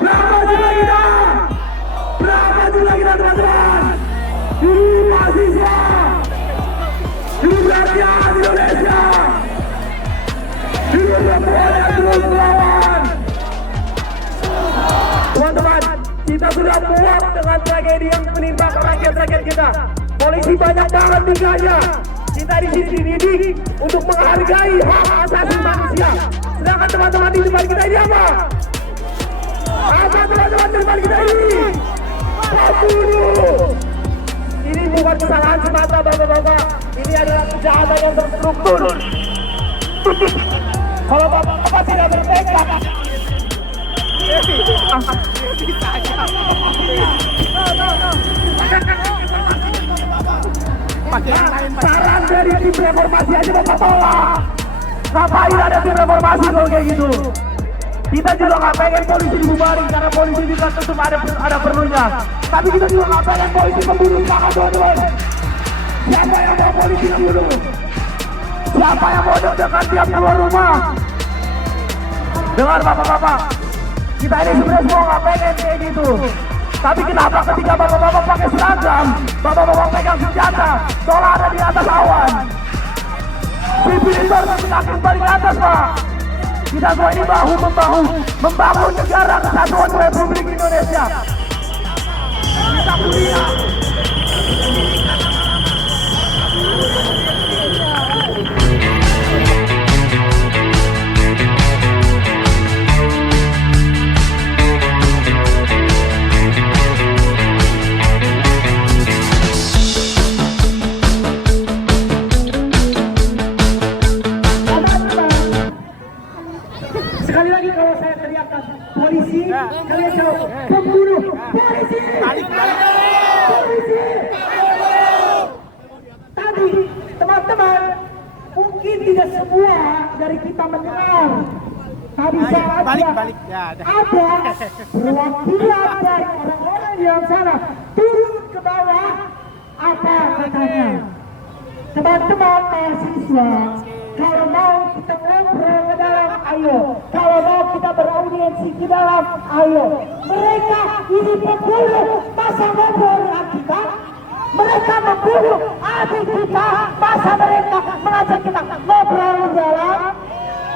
Berapa jumlah kita? Berapa jumlah kita teman-teman? Ini mahasiswa, ini rakyat Indonesia, ini perempuan yang terus melawan. Teman-teman, kita sudah muak dengan tragedi yang menimpa rakyat-rakyat kita. Polisi banyak banget tingkahnya. Kita di sini dididik untuk menghargai hak asasi manusia. Sedangkan teman-teman di depan kita ini apa? Apa teman-teman di depan kita ini? Pembunuh. Ini bukan kesalahan semata bapak-bapak. Ini adalah kejahatan yang terstruktur. Kalau bapak-bapak tidak bertekad, saran dari tim reformasi aja bapak tolak. Ngapain ada tim reformasi kalau kayak gitu? Kita juga nggak pengen polisi dibubarin karena polisi juga tetap ada perlunya. Tapi kita juga nggak pengen polisi membunuh kakak teman-teman. Siapa yang mau polisi membunuh? Siapa yang mau dekat tiap keluar rumah? Dengar bapak-bapak, kita ini sebenarnya semua nggak pengen kayak gitu. Tapi kenapa ketika bapak-bapak pakai seragam, bapak-bapak pegang senjata, seolah ada di atas awan. Sipil itu harus semakin balik atas pak. Kita semua ini bahu-membahu membangun negara kesatuan Republik Indonesia. Kita kuliah. Sekali lagi kalau saya teriakkan polisi, kalian jawab pembunuh. Polisi! Polisi! Tadi teman-teman, mungkin tidak semua dari kita mendengar. Tadi saat ada perwakilan dari orang-orang di dalam sana turun ke bawah. Apa katanya? Teman-teman mahasiswa, kalau mau kita ngobrol ke dalam, ayo. Kalau mau kita beraudiensi ke dalam, ayo. Mereka ini pembunuh, masa ngobrol dengan kita? Mereka membunuh adik kita, masa mereka mengajak kita ngobrol di dalam?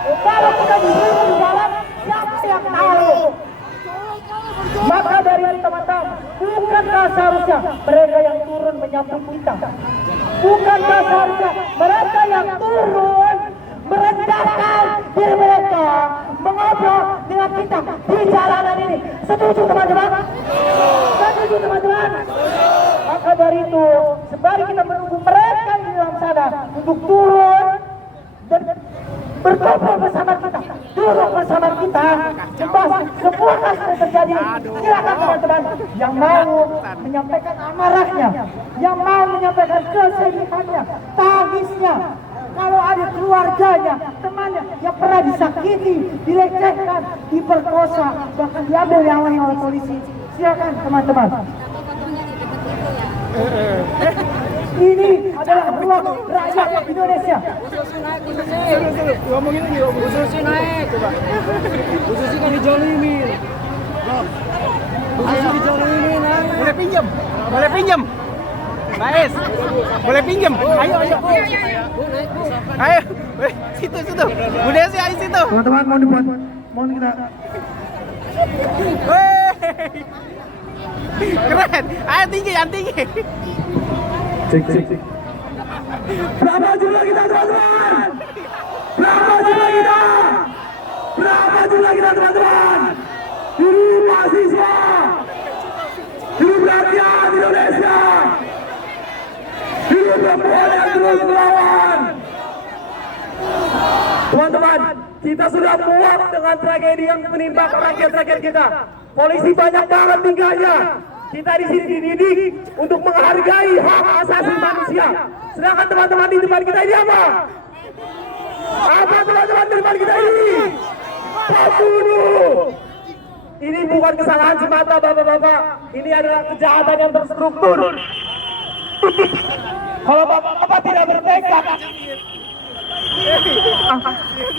Kalau kita dibunuh di dalam, siapa yang tahu? Maka dari teman-teman, bukankah seharusnya mereka yang turun menyambut kita? Bukankah seharusnya mereka yang turun merendahkan diri mereka, mengobrol dengan kita di jalanan ini? Setuju teman-teman? Setuju teman-teman? Maka dari itu, sembari kita menunggu mereka di dalam sana untuk turun dan berkumpul bersama kita, duduk bersama kita, membahas semua kasus yang terjadi. Silakan teman-teman yang mau menyampaikan amarahnya, yang mau menyampaikan kesedihannya, tangisnya. Kalau ada keluarganya, temannya yang pernah disakiti, dilecehkan, diperkosa, bahkan diambil nyawanya oleh polisi, silakan teman-teman. Ini adalah ruang rakyat Indonesia. Ngomongin lagi, Ususi naik, coba. Ususi kan dijolimin. Ususi dijolimin, naik. Boleh pinjam? Boleh pinjam? Baes, boleh pinjam? Ayo, ayo. Ayo, situ. Bu Desi, ayo situ. Teman-teman mau dibuat, mau kita. Keren, ayo tinggi, yang tinggi. Cek. Berapa jumlah kita teman-teman? Berapa jumlah kita? Berapa jumlah kita teman-teman? Ini mahasiswa, ini rakyat Indonesia, ini perempuan yang terus melawan. Teman-teman, kita sudah muak dengan tragedi yang menimpa rakyat-rakyat kita. Polisi banyak banget tingkahnya. Kita di sini dididik untuk menghargai hak asasi manusia. Sedangkan teman-teman di depan kita ini apa? Apa teman-teman di depan kita ini? Pembunuh. Ini bukan kesalahan semata bapak-bapak. Ini adalah kejahatan yang terstruktur. Kalau bapak-bapak tidak bertekad,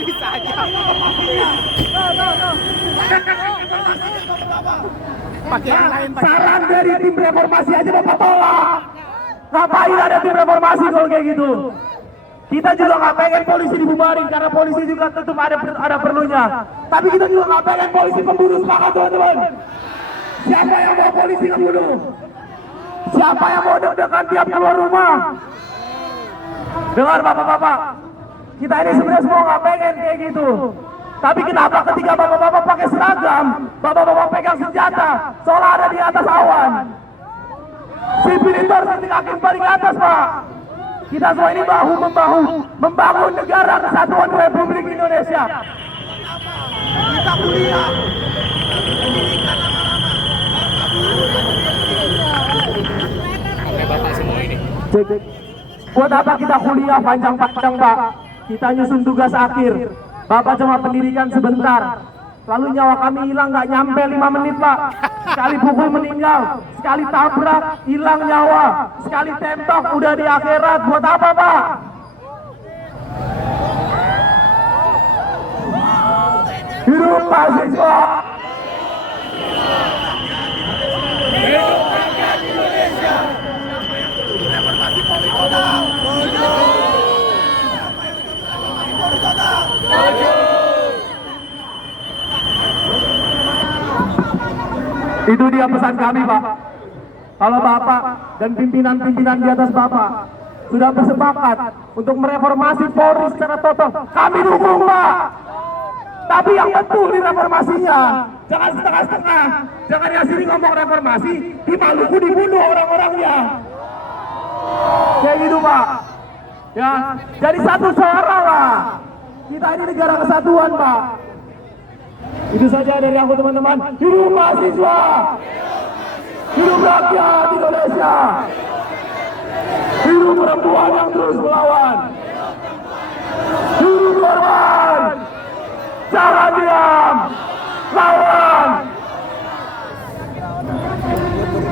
Bisa aja. Pakai yang lain, Pak. Saran dari tim reformasi aja Bapak tolak. Ngapain ada tim reformasi kalau kayak gitu? Kita juga nggak pengen polisi dibubarin karena polisi juga tentu ada perlunya. Tapi kita juga nggak pengen polisi pembunuh, semangat teman-teman. Siapa yang mau polisi ngebunuh? Siapa yang mau deg-degan tiap keluar rumah? Dengar bapak-bapak, kita ini sebenarnya semua nggak pengen kayak gitu. Tapi kenapa ketika bapak-bapak pakai seragam, bapak-bapak pegang senjata, seolah ada di atas awan? Sipil itu harus nanti kaki paling atas, Pak. Kita semua ini bahu-membahu membangun negara kesatuan Republik Indonesia. Kita kuliah. Bapak semua ini. Buat apa kita kuliah panjang-panjang, Pak? Kita nyusun tugas akhir. Bapak cuma pendidikan sebentar. Lalu nyawa kami hilang nggak nyampe 5 menit, Pak. Sekali pukul meninggal, sekali tabrak hilang nyawa, sekali tembak udah di akhirat. Buat apa, Pak? Hidup mahasiswa! Itu dia pesan kami, Pak. Kalau Bapak dan pimpinan-pimpinan di atas Bapak sudah bersepakat untuk mereformasi Polri secara total, kami dukung, Pak. Tapi yang betul di reformasinya, jangan setengah-setengah. Jangan yang sini ngomong reformasi, di Maluku dibunuh orang-orangnya. Kayak gitu, Pak. Ya, jadi satu suara lah. Kita ini negara kesatuan, Pak. Itu saja dari aku, teman-teman. Hidup mahasiswa, hidup rakyat Indonesia, hidup perempuan yang terus melawan, hidup korban, jangan diam, lawan.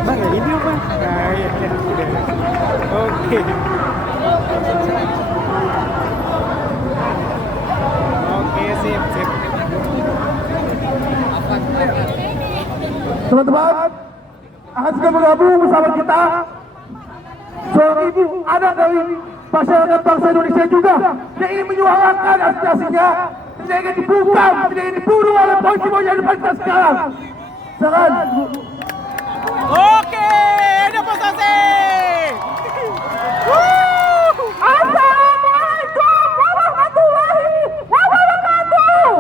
Bang, ya video, Bang. Nah, iya, udah. Oke. Oke, sip. Teman-teman, akan juga bergabung bersama kita seorang ibu, anak dari masyarakat bangsa Indonesia juga yang ingin menyuarakan aspirasinya, tidak ingin dibungkam, tidak ingin dibunuh oleh polisi yang depan kita sekarang. Jangan. Oke, demonstrasi. Assalamualaikum warahmatullahi wabarakatuh.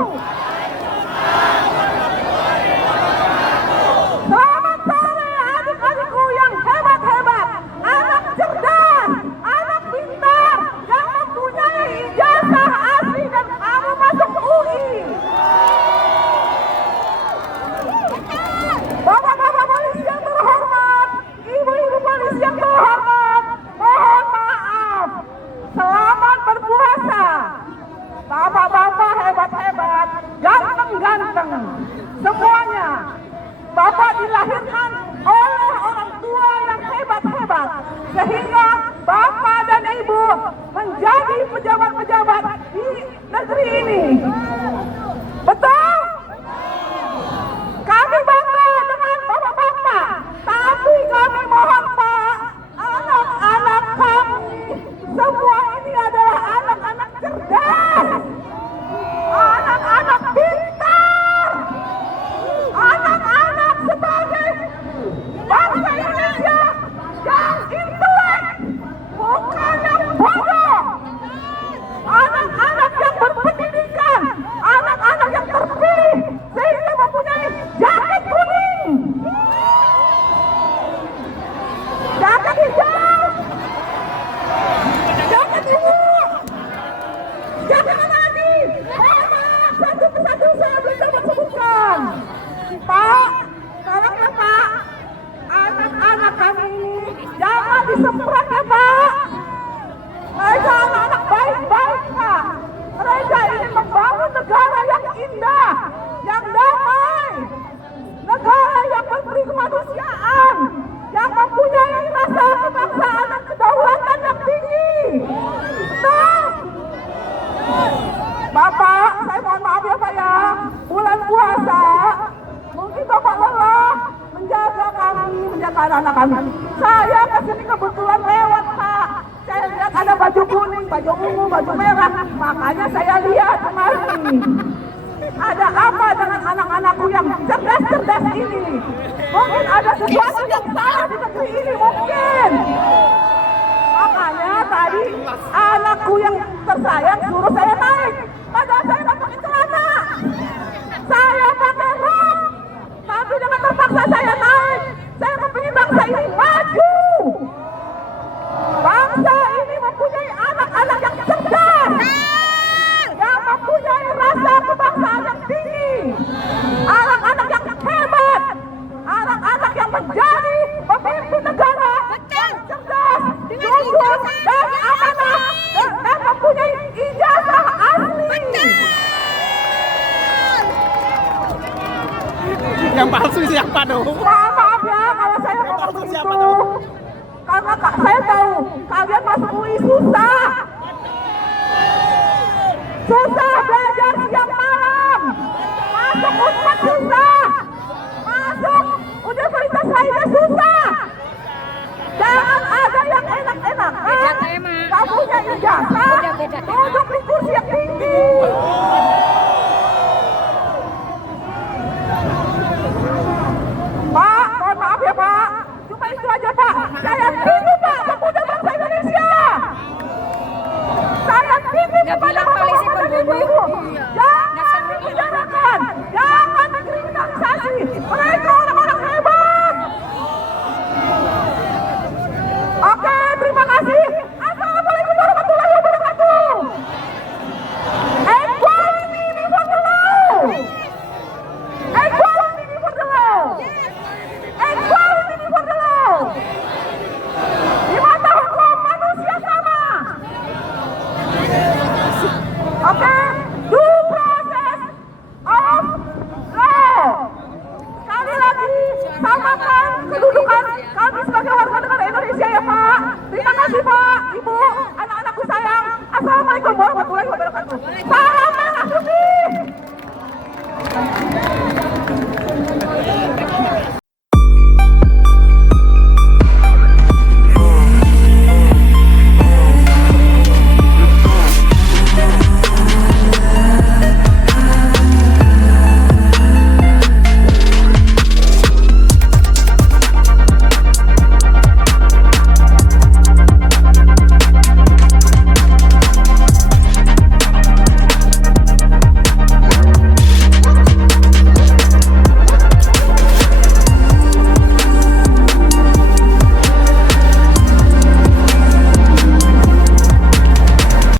Selamat sore adik-adikku yang hebat-hebat, anak cerdas, anak pintar, yang mempunyai ijazah asli dan kamu masuk UI. Bapak-bapak polisi yang terhormat, ibu-ibu polisi yang terhormat, mohon maaf. Selamat berpuasa. Bapak-bapak hebat-hebat, ganteng-ganteng, semuanya. Bapak dilahirkan oleh orang tua yang hebat-hebat, sehingga Bapak dan Ibu menjadi pejabat-pejabat di negeri ini. Betul? Kami bangga dengan Bapak-bapak, tapi kami mohon, Pak, anak-anak kami semua ini adalah anak-anak cerdas, anak-anak pintar, anak-anak sebagai bangsa Indonesia yang intelek, bukan yang bodoh, anak-anak yang berpendidikan, ke anak-anak kami. Saya kesini kebetulan lewat, Pak. Saya lihat ada baju kuning, baju ungu, baju merah. Makanya saya lihat kemari. Ada apa dengan anak-anakku yang cerdas-cerdas ini? Mungkin ada sesuatu yang salah di negeri ini, mungkin. Makanya tadi anakku yang tersayang suruh saya naik. Padahal saya nggak pakai celana. Saya pakai rok. Tapi dengan terpaksa saya naik. Saya mempunyai bangsa ini maju. Bangsa ini mempunyai anak-anak yang cerdas. Yang mempunyai rasa kebangsaan yang tinggi. Anak-anak yang hebat. Anak-anak yang menjadi pemimpin negara yang cerdas, jujur, dan amanah, dan mempunyai ijazah asli. Yang palsu siapa dong? Maaf ya kalau saya ngomong begitu. Karena saya tahu kalian masuk UI susah. Susah belajar siang malam. Masuk Unpad susah. Masuk universitas lainnya susah. Jangan ada yang enak-enak. Gak punya ijazah. Duduk di kursi yang tinggi. Pak, mohon maaf ya Pak. Cuma itu aja Pak. Saya titip Pak pemuda bangsa Indonesia. Saya titip kepada polisi ibu-ibu. Jangan dipidanakan. Jangan dikriminalisasi. Mereka orang-orang hebat. Oke, terima kasih. Assalamualaikum warahmatullahi wabarakatuh. Equality before the law. Equality before the law. Equality before the law. Di mata hukum manusia sama. Oke, due process of law. Sekali lagi, samakan kedudukan kami sebagai warga negara Indonesia ya Pak. Terima kasih Pak, Ibu, anak-anakku sayang. Assalamualaikum warahmatullahi wabarakatuh. Salam merah putih.